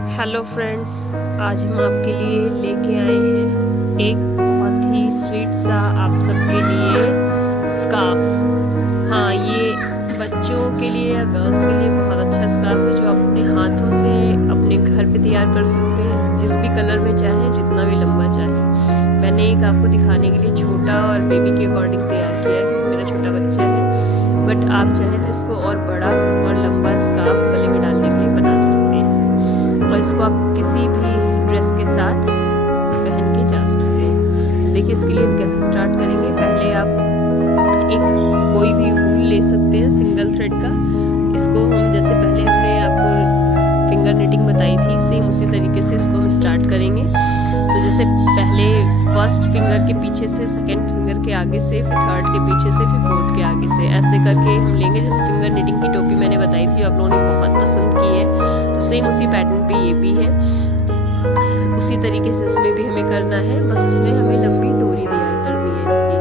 Hello friends, आज हम आपके लिए लेके आए हैं एक बहुत ही स्वीट सा आप सबके लिए स्कार्फ। हाँ, ये बच्चों के लिए या गर्ल्स के लिए बहुत अच्छा स्कार्फ है जो आप अपने हाथों से अपने घर पे तैयार कर सकते हैं, जिस भी कलर में चाहें, जितना भी लंबा चाहें। मैंने एक आपको दिखाने के लिए छोटा और बेबी के अकॉर्डिंग तैयार किया है, मेरा छोटा बच्चा है। बट आप चाहें तो इसको और बड़ा और लंबा स्कार्फ गले में डालने के लिए बना सकते हैं, और इसको आप किसी भी ड्रेस के साथ पहन के जा सकते हैं। तो देखिए इसके लिए हम कैसे स्टार्ट करेंगे। पहले आप एक कोई भी वूल ले सकते हैं सिंगल थ्रेड का। इसको हम जैसे पहले हमने आपको फिंगर निटिंग बताई थी, सेम उसी तरीके से इसको हम स्टार्ट करेंगे। तो जैसे पहले फर्स्ट फिंगर के पीछे से, सेकंड फिंगर के आगे से, फिर थर्ड के पीछे से, फिर फोर्थ के आगे से, ऐसे करके हम लेंगे। जैसे फिंगर निटिंग की टोपी मैंने बताई थी, आप लोगों ने बहुत पसंद की है, तो सेम उसी पैटर्न पे ये भी है। उसी तरीके से इसमें भी हमें करना है, बस इसमें हमें लंबी डोरी तैयार करनी है इसकी।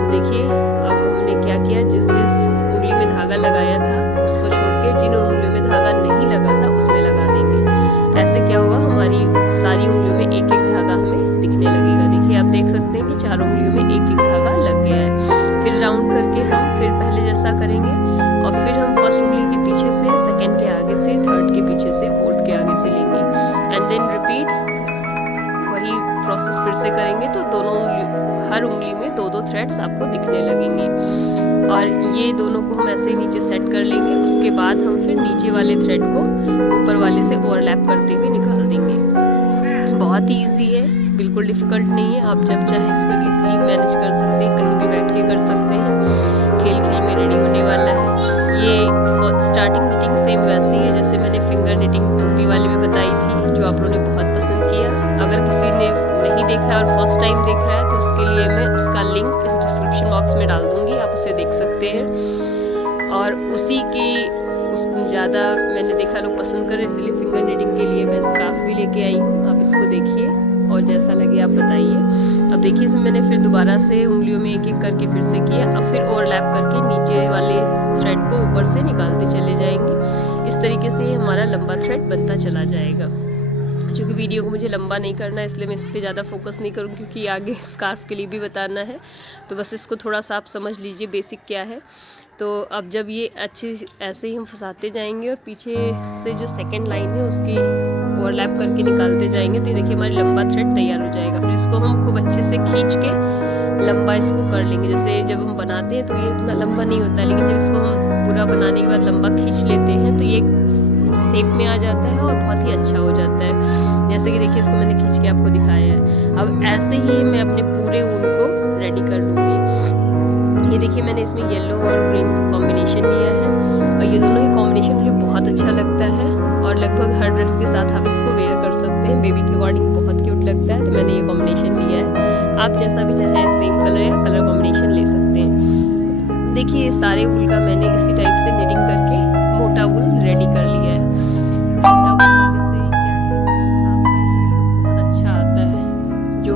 तो देखिए अब हमने क्या किया, जिस जिस उंगली में धागा लगाया था उसको छोड़ के जिन उंगलियों में धागा नहीं लगा था उसमें लगा देंगे। ऐसे क्या होगा, हमारी सारी उंगलियों में एक एक धागा हमें दिखने लगेगा। देखिए आप देख सकते हैं कि चारों उंगलियों में एक एक धागा लग गया है। फिर राउंड करके हम फिर पहले जैसा करेंगे, और फिर हम फर्स्ट उंगली के पीछे से, सेकंड के आगे से, थर्ड के पीछे से, फोर्थ के आगे से लेंगे, एंड देन रिपीट वही प्रोसेस फिर से करेंगे। तो दोनों उंगली, हर उंगली में दो दो थ्रेड्स आपको दिखने लगेंगे, और ये दोनों को हम ऐसे ही नीचे सेट कर लेंगे। उसके बाद हम फिर नीचे वाले थ्रेड को ऊपर वाले से ओवरलैप करते हुए निकाल देंगे। बहुत ही ईजी है, बिल्कुल डिफ़िकल्ट नहीं है। आप जब चाहें इसको ईजिली मैनेज कर सकते हैं, कहीं भी बैठ के कर सकते हैं। खेल खेल में रेडी होने वाला है। ये स्टार्टिंग निटिंग सेम वैसी है जैसे मैंने फिंगर निटिंग टोपी वाले में बताई थी, जो आप लोगों ने बहुत पसंद किया। अगर किसी ने नहीं देखा है और फर्स्ट टाइम देख रहा है तो उसके लिए मैं उसका लिंक इस डिस्क्रिप्शन बॉक्स में डाल दूँगी, आप उसे देख सकते हैं। और उसी की ज़्यादा मैंने देखा लोग पसंद कर रहे, इसलिए फिंगर निटिंग के लिए मैं स्कार्फ भी लेके आई हूँ। आप इसको देखिए और जैसा लगे आप बताइए। अब देखिए इसमें मैंने फिर दोबारा से उंगलियों में एक एक करके फिर से किया, अब फिर ओवरलैप करके नीचे वाले थ्रेड को ऊपर से निकालते चले जाएंगे। इस तरीके से हमारा लंबा थ्रेड बनता चला जाएगा। क्योंकि वीडियो को मुझे लंबा नहीं करना है, इसलिए मैं इस पर ज़्यादा फोकस नहीं करूँ, क्योंकि आगे स्कार्फ के लिए भी बताना है। तो बस इसको थोड़ा सा आप समझ लीजिए बेसिक क्या है। तो अब जब ये अच्छे ऐसे ही हम फंसाते जाएंगे और पीछे से जो सेकंड लाइन है उसकी ओवरलैप करके निकालते जाएंगे, तो ये देखिए हमारी लंबा थ्रेड तैयार हो जाएगा। फिर इसको हम खूब अच्छे से खींच के लंबा इसको कर लेंगे। जैसे जब हम बनाते हैं तो ये इतना लंबा नहीं होता है, लेकिन जब इसको हम पूरा बनाने के बाद लंबा खींच लेते हैं तो ये शेप में आ जाता है और बहुत ही अच्छा हो जाता है। जैसे कि देखिए इसको मैंने खींच के आपको दिखाया है। अब ऐसे ही मैं अपने पूरे ऊन को रेडी कर लूँगी। ये देखिए मैंने इसमें येलो और ग्रीन का कॉम्बिनेशन लिया है, और ये दोनों ही कॉम्बिनेशन मुझे बहुत अच्छा लगता है, और लगभग हर ड्रेस के साथ आप इसको वेयर कर सकते हैं। बेबी के अकॉर्डिंग बहुत क्यूट लगता है, तो मैंने ये कॉम्बिनेशन लिया है। आप जैसा भी चाहें सेम कलर या कलर कॉम्बिनेशन ले सकते हैं। देखिए ये सारे वूल का मैंने इसी टाइप से निटिंग करके मोटा वूल रेडी कर लिया है। मोटा वूल करने से क्या है, आपका ये लुक बहुत अच्छा आता है, जो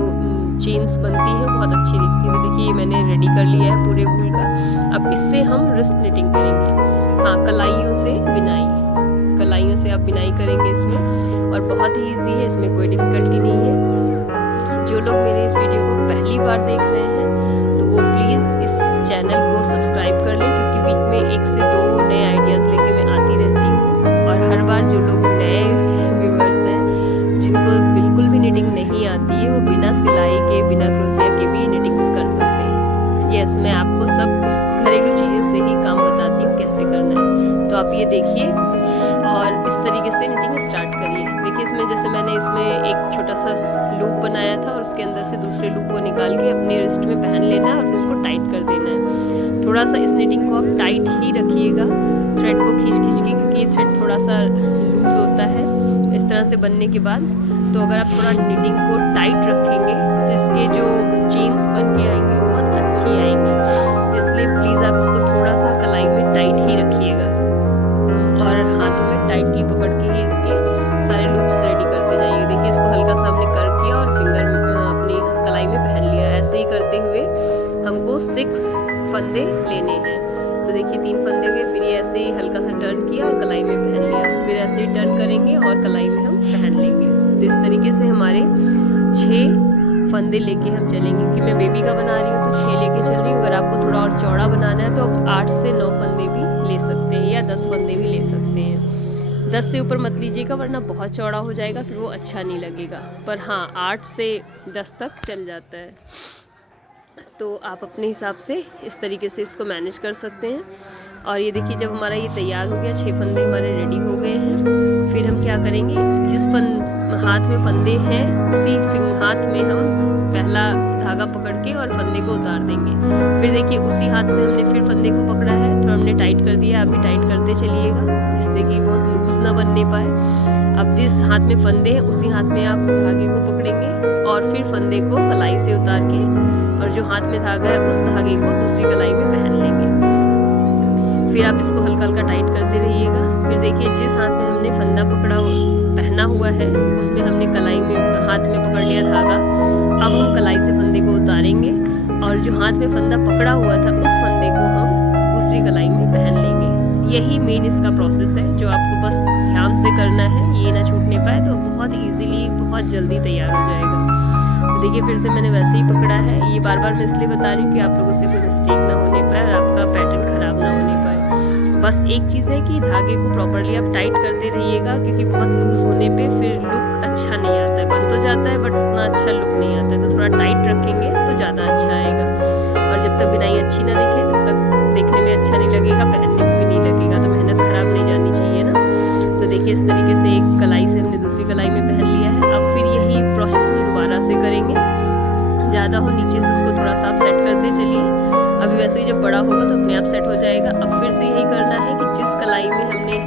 चेन्स बनती है बहुत अच्छी दिखती है। तो देखिए ये मैंने रेडी कर लिया है पूरे वूल का। अब इससे हम रिस्ट निटिंग करेंगे। हाँ, कलाइयों से बिनाई, कलाइयों से आप बिनाई करेंगे इसमें, और बहुत ही ईजी है, इसमें कोई डिफ़िकल्टी नहीं है। जो लोग मेरे इस वीडियो को पहली बार देख रहे हैं तो वो प्लीज़ इस चैनल को सब्सक्राइब कर लें, क्योंकि वीक में 1 से 2 नए आइडियाज़ लेके मैं आती रहती हूँ। और हर बार जो लोग नए व्यूअर्स हैं, जिनको बिल्कुल भी निटिंग नहीं आती है, वो बिना सिलाई के, बिना क्रोशिया के भी निटिंग्स कर सकते हैं। यस, मैं आपको सब घरेलू चीज़ों से ही काम बताती हूँ कैसे करना है। तो आप ये देखिए और इस तरीके से निटिंग स्टार्ट करिए। देखिए इसमें जैसे मैंने इसमें एक छोटा सा लूप बनाया था, और उसके अंदर से दूसरे लूप को निकाल के अपने रिस्ट में पहन लेना है, और फिर इसको टाइट कर देना है। थोड़ा सा इस निटिंग को आप टाइट ही रखिएगा, थ्रेड को खींच खींच के, क्योंकि ये थ्रेड थोड़ा सा लूज होता है इस तरह से बनने के बाद। तो अगर आप थोड़ा निटिंग को टाइट रखेंगे तो इसके जो चेन्स बन के आएंगे वो बहुत अच्छी आएंगी। तो इसलिए प्लीज़ आप इसको थोड़ा सा कलाई में टाइट ही रखिएगा, और हाथों में टाइटली पकड़ के ही इसके सारे लूप्स रेडी करते जाइए। देखिए इसको हल्का सा हमने कर्व किया और फिंगर अपनी कलाई में पहन लिया। ऐसे ही करते हुए हमको 6 फंदे लेने हैं। तो देखिए 3 फंदे हो गए। फिर ये ऐसे ही हल्का सा टर्न किया और कलाई में पहन लिया, फिर ऐसे ही टर्न करेंगे और कलाई में हम पहन लेंगे। तो इस तरीके से हमारे 6 फंदे लेके हम चलेंगे, क्योंकि मैं बेबी का बना रही हूँ तो 6 लेके चल रही हूँ। अगर आपको थोड़ा और चौड़ा बनाना है तो आप 8 से 9 फंदे भी ले सकते हैं या 10 फंदे भी ले सकते हैं। 10 से ऊपर मत लीजिएगा वरना बहुत चौड़ा हो जाएगा, फिर वो अच्छा नहीं लगेगा। पर हाँ 8 से 10 तक चल जाता है। तो आप अपने हिसाब से इस तरीके से इसको मैनेज कर सकते हैं। और ये देखिए जब हमारा ये तैयार हो गया, 6 फंदे हमारे रेडी हो गए हैं। फिर हम क्या करेंगे, जिस हाथ में फंदे हैं उसी हाथ में हम पहला धागा पकड़ के और फंदे को उतार देंगे। फिर देखिए उसी हाथ से हमने फिर फंदे को पकड़ा है, थोड़ा हमने टाइट कर दिया, आप भी टाइट करते चलिएगा जिससे कि बहुत लूज ना बनने पाए। अब जिस हाथ में फंदे हैं उसी हाथ में आप धागे को पकड़ेंगे और फिर फंदे को कलाई से उतार के और जो हाथ में धागा है उस धागे को दूसरी कलाई में पहन लेंगे। फिर आप इसको हल्का हल्का टाइट करते रहिएगा। फिर देखिए जिस हाथ में हमने फंदा पहना हुआ है उसमें हमने कलाई में हाथ में पकड़ लिया धागा। अब हम कलाई से फंदे को उतारेंगे और जो हाथ में फंदा पकड़ा हुआ था उस फंदे को हम दूसरी कलाई में पहन लेंगे। यही मेन इसका प्रोसेस है जो आपको बस ध्यान से करना है, ये ना छूटने पाए, तो बहुत ईजीली बहुत जल्दी तैयार हो जाएगा। तो देखिए फिर से मैंने वैसे ही पकड़ा है। ये बार बार मैं इसलिए बता रही हूँ कि आप लोगों से कोई मिस्टेक ना होने पाए और आपका पैटर्न खराब ना होने पाए। बस एक चीज़ है कि धागे को प्रॉपरली आप टाइट करते रहिएगा, क्योंकि बहुत लूज होने पे फिर लुक अच्छा नहीं आता है। बन तो जाता है बट उतना अच्छा लुक नहीं आता है। तो थोड़ा टाइट रखेंगे तो ज़्यादा अच्छा आएगा। और जब तक बिनाई अच्छी ना दिखे तब तक देखने में अच्छा नहीं लगेगा, पहनने में भी नहीं लगेगा, तो मेहनत ख़राब नहीं जानी चाहिए ना। तो देखिए इस तरीके से एक कलाई से हमने दूसरी कलाई में पहन लिया है। अब फिर यही प्रोसेस हम दोबारा से करेंगे। ज़्यादा हो नीचे से उसको थोड़ा सा आप सेट करते चलिए। अभी वैसे ही जब बड़ा होगा तो अपने आप सेट हो जाएगा। अब फिर से यही करना है कि जिस कलाई में हमने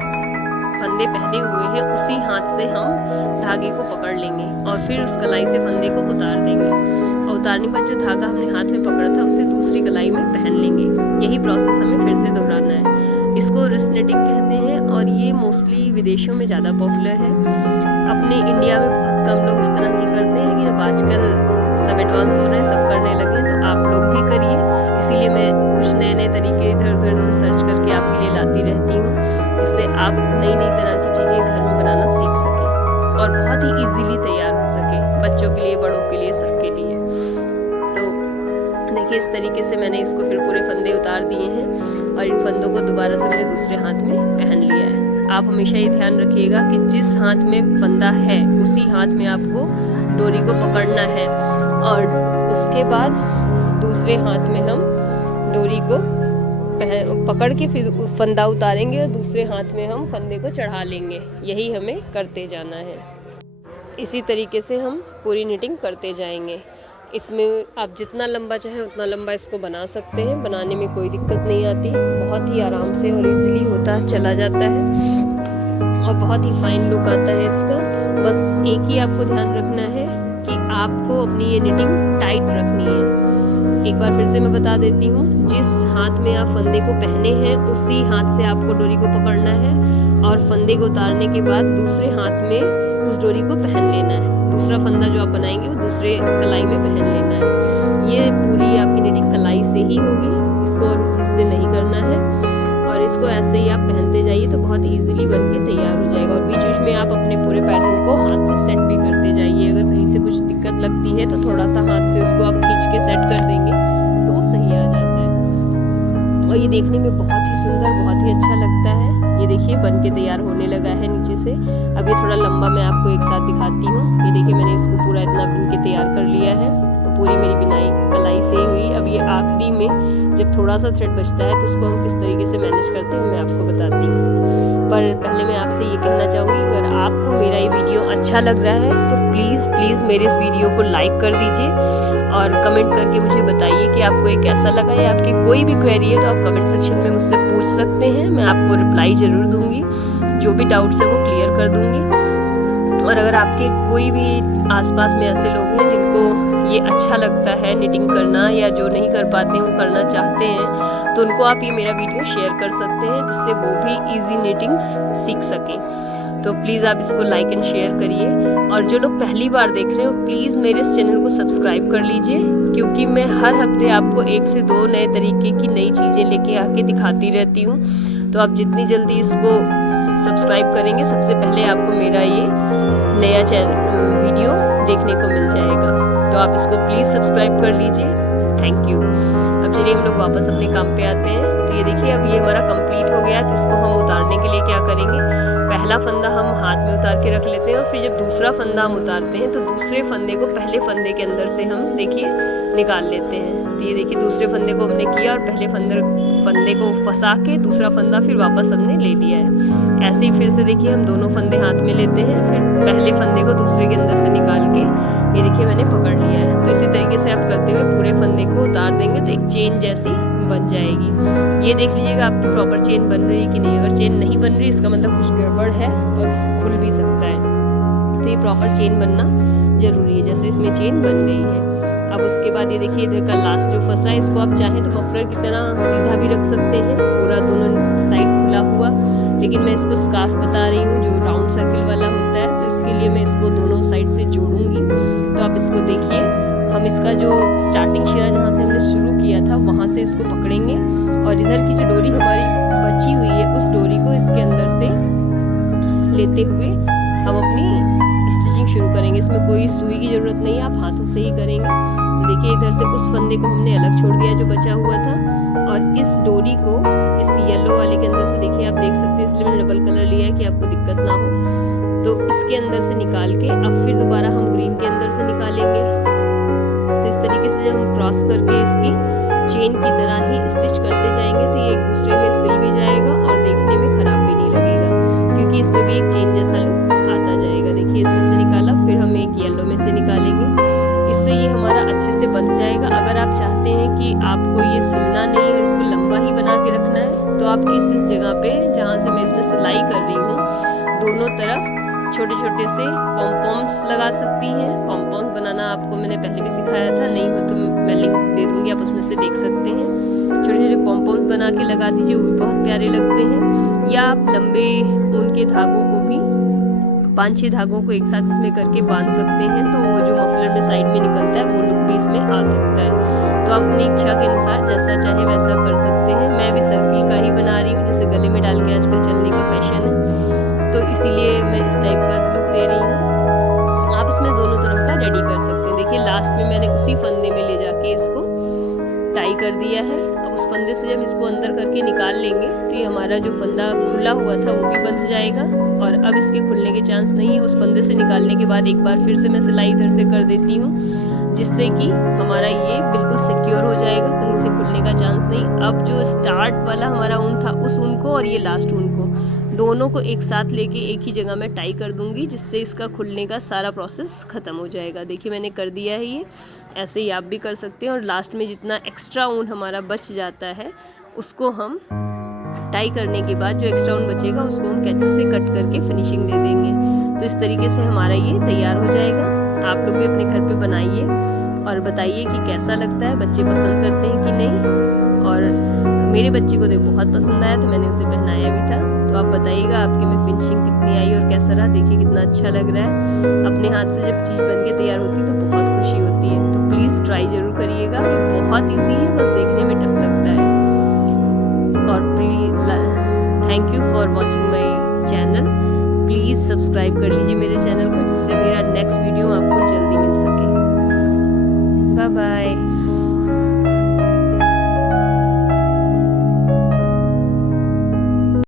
फंदे पहने हुए हैं उसी हाथ से हम धागे को पकड़ लेंगे और फिर उस कलाई से फंदे को उतार देंगे। और उतारने के बाद जो धागा हमने हाथ में पकड़ा था उसे दूसरी कलाई में पहन लेंगे। यही प्रोसेस हमें फिर से दोहराना है। इसको रिस्ट निटिंग कहते हैं और ये मोस्टली विदेशों में ज़्यादा पॉपुलर है। अपने इंडिया में बहुत कम लोग इस तरह की करते हैं, लेकिन अब आजकल सब एडवांस हो रहे हैं, सब करने लगे हैं, तो आप लोग भी करिए। इसीलिए मैं कुछ नए नए तरीके इधर उधर से सर्च करके आपके लिए लाती रहती हूँ, जिससे आप नई नई तरह की चीज़ें घर में बनाना सीख सकें और बहुत ही इजीली तैयार हो सके, बच्चों के लिए, बड़ों के लिए, सबके लिए। तो देखिए इस तरीके से मैंने इसको फिर पूरे फंदे उतार दिए हैं और इन फंदों को दोबारा से मैंने दूसरे हाथ में पहन लिया है। आप हमेशा ये ध्यान रखिएगा कि जिस हाथ में फंदा है उसी हाथ में आपको डोरी को पकड़ना है और उसके बाद दूसरे हाथ में हम डोरी को पकड़ के फिर फंदा उतारेंगे और दूसरे हाथ में हम फंदे को चढ़ा लेंगे। यही हमें करते जाना है। इसी तरीके से हम पूरी निटिंग करते जाएंगे। इसमें आप जितना लंबा चाहें उतना लंबा इसको बना सकते हैं, बनाने में कोई दिक्कत नहीं आती, बहुत ही आराम से और इजीली होता चला जाता है और बहुत ही फाइन लुक आता है इसका। बस एक ही आपको ध्यान रखना है कि आपको अपनी ये निटिंग टाइट रखनी है। एक बार फिर से मैं बता देती हूँ, जिस हाथ में आप फंदे को पहने हैं उसी हाथ से आपको डोरी को पकड़ना है और फंदे को उतारने के बाद दूसरे हाथ में उस डोरी को पहन लेना है। दूसरा फंदा जो आप बनाएंगे वो दूसरे कलाई में पहन लेना है। ये पूरी आपकी निटिंग कलाई से ही होगी, इसको और किसी से नहीं करना है और इसको ऐसे ही आप पहनते जाइए तो बहुत इजीली बन के तैयार हो जाएगा। और बीच बीच में आप अपने पूरे पैटर्न को हाथ से सेट भी करते जाइए। अगर कहीं से कुछ दिक्कत लगती है तो थोड़ा सा हाथ से उसको आप खींच के सेट कर देंगे तो वो सही आ जाता है और ये देखने में बहुत ही सुंदर, बहुत ही अच्छा लगता है। ये देखिए बन के तैयार होने लगा है नीचे से। अब ये थोड़ा लंबा मैं आपको एक साथ दिखाती हूँ। ये देखिए मैंने इसको पूरा इतना बुन के तैयार कर लिया है। पूरी मेरी बिनाई कलाई से ही हुई। अब ये आखिरी में जब थोड़ा सा थ्रेड बचता है तो उसको हम किस तरीके से मैनेज करते हैं मैं आपको बताती हूँ। पर पहले मैं आपसे ये कहना चाहूँगी, अगर आपको मेरा ये वीडियो अच्छा लग रहा है तो प्लीज़ मेरे इस वीडियो को लाइक कर दीजिए और कमेंट करके मुझे बताइए कि आपको ये कैसा लगा। या आपकी कोई भी क्वेरी है तो आप कमेंट सेक्शन में मुझसे पूछ सकते हैं, मैं आपको रिप्लाई ज़रूर दूँगी। जो भी डाउट्स है वो क्लियर कर दूँगी। और अगर आपके कोई भी आसपास में ऐसे लोग हैं जिनको ये अच्छा लगता है निटिंग करना या जो नहीं कर पाते हैं वो करना चाहते हैं तो उनको आप ये मेरा वीडियो शेयर कर सकते हैं, जिससे वो भी इजी निटिंग्स सीख सकें। तो प्लीज़ आप इसको लाइक एंड शेयर करिए, और जो लोग पहली बार देख रहे हो प्लीज़ मेरे इस चैनल को सब्सक्राइब कर लीजिए, क्योंकि मैं हर हफ्ते आपको 1 से 2 नए तरीके की नई चीज़ें लेके आके दिखाती रहती हूँ। तो आप जितनी जल्दी इसको सब्सक्राइब करेंगे सबसे पहले आपको मेरा ये नया वीडियो देखने को मिल जाएगा। तो आप इसको प्लीज़ सब्सक्राइब कर लीजिए। Thank you. अब चलिए हम लोग वापस अपने काम पे आते हैं। तो ये देखिए अब ये हमारा कंप्लीट हो गया। तो इसको हम उतारने के लिए क्या करेंगे, पहला फंदा हम हाथ में उतार के रख लेते हैं, और फिर जब दूसरा फंदा हम उतारते हैं तो दूसरे फंदे को पहले फंदे के अंदर से हम देखिए निकाल लेते हैं। तो ये देखिए दूसरे फंदे को हमने किया और पहले फंदे को फंसा के दूसरा फंदा फिर वापस हमने ले लिया है। ऐसे ही फिर से देखिए हम दोनों फंदे हाथ में लेते हैं, फिर पहले फंदे को दूसरे के अंदर से निकाल के ये देखिए मैंने पकड़ लिया है। तो इसी तरीके से आप करते हुए पूरे फंदे को उतार देंगे तो एक चेन जैसी बन जाएगी। ये देख लीजिएगा आपकी प्रॉपर चेन बन रही है कि नहीं। अगर चेन नहीं बन रही इसका मतलब कुछ गड़बड़ है और खुल भी सकता है। तो ये प्रॉपर चेन बनना जरूरी है, जैसे इसमें चेन बन गई है। अब उसके बाद ये देखिए इधर का लास्ट जो फंसा है इसको आप चाहें तो मफलर की तरह सीधा भी रख सकते हैं, पूरा दोनों साइड खुला हुआ, लेकिन मैं इसको स्कार्फ बता रही हूँ जो राउंड सर्किल वाला होता है। तो इसके लिए मैं इसको दोनों साइड से जोड़ूंगी। तो आप इसको देखिए, हम इसका जो स्टार्टिंग शिरा जहाँ से हमने शुरू किया था वहाँ से इसको पकड़ेंगे, और इधर की जो डोरी हमारी बची हुई है उस डोरी को इसके अंदर से लेते हुए हम अपनी स्टिचिंग शुरू करेंगे। इसमें कोई सुई की ज़रूरत नहीं है, आप हाथों से ही करेंगे। तो देखिए इधर से उस फंदे को हमने अलग छोड़ दिया जो बचा हुआ था, और इस डोरी को इस येलो वाले के अंदर से देखिए आप देख सकते हैं, इसलिए मैंने डबल कलर लिया है कि आपको दिक्कत ना हो। तो इसके अंदर से निकाल के अब फिर दोबारा हम ग्रीन के अंदर से निकालेंगे। तो इस तरीके से जब हम क्रॉस करके इसकी चेन की तरह ही स्टिच करते जाएंगे तो ये एक दूसरे में सिल भी जाएगा और देखने में ख़राब भी नहीं लगेगा, क्योंकि इसमें भी एक चेन जैसा लुक आता जाएगा। देखिए इसमें से निकाला, फिर हम एक येलो में से निकालेंगे, इससे ये हमारा अच्छे से बंध जाएगा। अगर आप चाहते हैं कि आपको ये सिलना नहीं है, इसको लंबा ही बना के रखना है, तो आप इस जगह पे जहाँ से मैं इसमें सिलाई कर रही हूँ दोनों तरफ छोटे छोटे से पॉम्पॉम्स लगा सकती हैं। पॉम्पॉम्स बनाना आपको मैंने पहले भी सिखाया था, नहीं हो तो मैं लिंक दे दूँगी, आप उसमें से देख सकते हैं। छोटे छोटे पॉम्पॉम्स बना के लगा दीजिए, वो भी बहुत प्यारे लगते हैं। या आप लंबे ऊन के धागों को भी 5-6 धागों को एक साथ इसमें करके बांध सकते हैं, तो वो जो मफलर में साइड में निकलता है वो लुक भी इसमें आ सकता है। तो आप अपनी इच्छा के अनुसार जैसा चाहे वैसा कर सकते हैं। मैं भी सर्किल का ही बना रही हूँ, जैसे गले में डाल के आजकल चलने का फैशन है, तो इसीलिए मैं इस टाइप का लुक दे रही हूँ। आप इसमें दोनों तरह का रेडी कर सकते हैं। देखिए लास्ट में मैंने उसी फंदे में ले जाके इसको टाई कर दिया है। अब उस फंदे से जब इसको अंदर करके निकाल लेंगे तो ये हमारा जो फंदा खुला हुआ था वो भी बंध जाएगा, और अब इसके खुलने के चांस नहीं है। उस फंदे से निकालने के बाद एक बार फिर से मैं सिलाई इधर से कर देती हूँ, जिससे कि हमारा ये बिल्कुल सिक्योर हो जाएगा, कहीं से खुलने का चांस नहीं। अब जो स्टार्ट वाला हमारा ऊन था उस ऊन को और ये लास्ट ऊन को दोनों को एक साथ लेके एक ही जगह में टाई कर दूंगी, जिससे इसका खुलने का सारा प्रोसेस ख़त्म हो जाएगा। देखिए मैंने कर दिया है ये, ऐसे ही आप भी कर सकते हैं। और लास्ट में जितना एक्स्ट्रा ऊन हमारा बच जाता है उसको हम टाई करने के बाद जो एक्स्ट्रा ऊन बचेगा उसको हम कैंची से कट करके फिनिशिंग दे देंगे। तो इस तरीके से हमारा ये तैयार हो जाएगा। आप लोग भी अपने घर पे बनाइए और बताइए कि कैसा लगता है, बच्चे पसंद करते हैं कि नहीं। और मेरे बच्चे को तो बहुत पसंद आया तो मैंने उसे पहनाया भी था। तो आप बताइएगा आपके में फिनिशिंग कितनी आई और कैसा रहा। देखिए कितना अच्छा लग रहा है। अपने हाथ से जब चीज़ बन के तैयार होती है तो बहुत खुशी होती है। तो प्लीज़ ट्राई ज़रूर करिएगा, बहुत ईजी है, बस देखने में टफ लगता है। और thank you for watching my channel. Please subscribe कर लीजिए मेरे चैनल को, जिससे मेरा नेक्स्ट वीडियो आपको जल्दी मिल सके। Bye bye.